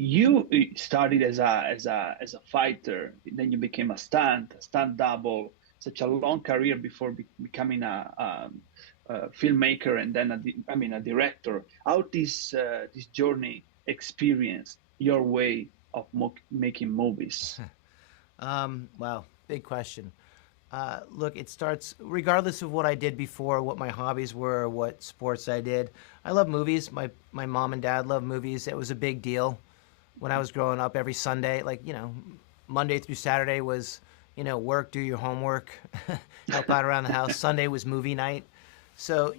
You started as a fighter, then you became a stunt double, such a long career before becoming a filmmaker and then a director. How this journey experienced your way of making movies? Wow, big question. Look, it starts regardless of what I did before, what my hobbies were, what sports I did. I love movies. My mom and dad love movies. It was a big deal when I was growing up. Every Sunday, like Monday through Saturday was work, do your homework, help out around the house. Sunday was movie night. So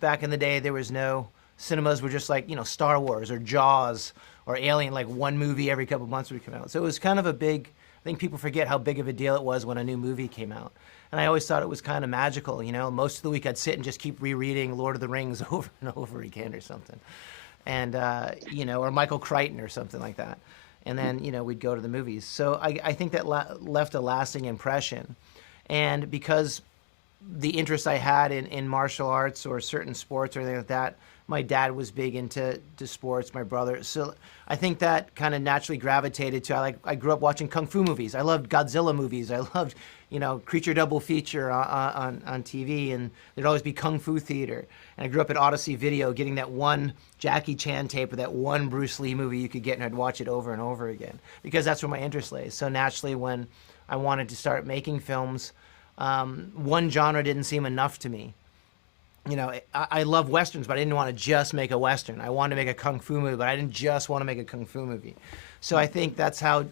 back in the day, there was no cinemas were just like Star Wars or Jaws or Alien, like one movie every couple months would come out. So it was kind of a big. I think people forget how big of a deal it was when a new movie came out. And I always thought it was kind of magical. Most of the week I'd sit and just keep rereading Lord of the Rings over and over again or something. And, or Michael Crichton or something like that. And then, we'd go to the movies. So I think that left a lasting impression. And because the interest I had in martial arts or certain sports or anything like that, my dad was big into sports, my brother. So I think that kind of naturally gravitated to, I grew up watching Kung Fu movies. I loved Godzilla movies. I loved, Creature Double Feature on TV, and there'd always be Kung Fu theater. And I grew up at Odyssey Video, getting that one Jackie Chan tape or that one Bruce Lee movie you could get, and I'd watch it over and over again because that's where my interest lay. So naturally, when I wanted to start making films, one genre didn't seem enough to me. I love Westerns, but I didn't want to just make a Western. I wanted to make a Kung Fu movie, but I didn't just want to make a Kung Fu movie. So I think that's how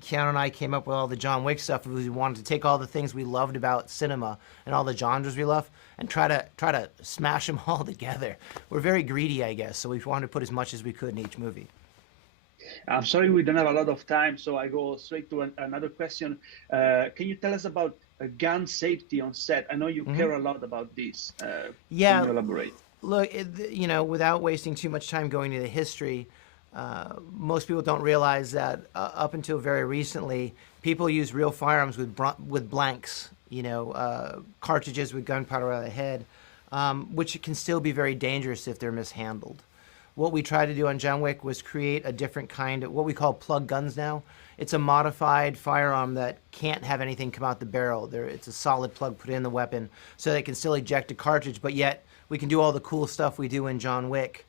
Keanu and I came up with all the John Wick stuff. We wanted to take all the things we loved about cinema and all the genres we love and try to smash them all together. We're very greedy, I guess, so we wanted to put as much as we could in each movie. I'm sorry we don't have a lot of time, so I go straight to another question. Can you tell us about gun safety on set? I know you care a lot about this. Can Yeah, you elaborate? look, without wasting too much time going into the history, most people don't realize that up until very recently, people use real firearms with blanks, cartridges with gunpowder on the head, which can still be very dangerous if they're mishandled. What we tried to do on John Wick was create a different kind of what we call plug guns now. It's a modified firearm that can't have anything come out the barrel. It's a solid plug put in the weapon so they can still eject a cartridge, but yet we can do all the cool stuff we do in John Wick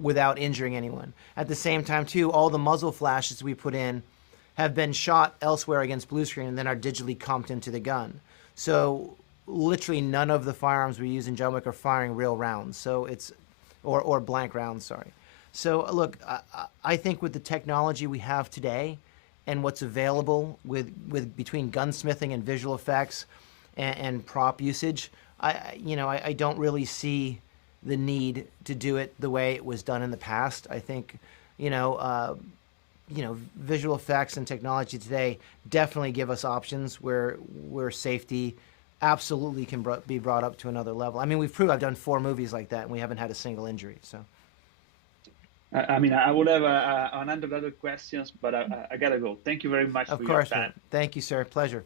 without injuring anyone. At the same time, too, all the muzzle flashes we put in have been shot elsewhere against blue screen and then are digitally comped into the gun. So literally none of the firearms we use in John Wick are firing real rounds. So it's or blank rounds, sorry. So look, I think with the technology we have today and what's available with between gunsmithing and visual effects and prop usage, I don't really see the need to do it the way it was done in the past. I think, visual effects and technology today definitely give us options where safety absolutely can be brought up to another level. I mean, we've proved I've done 4 movies like that, and we haven't had a single injury. So, I would have 100 other questions, but I gotta go. Thank you very much of for your course, man. time. Thank you, sir. Pleasure.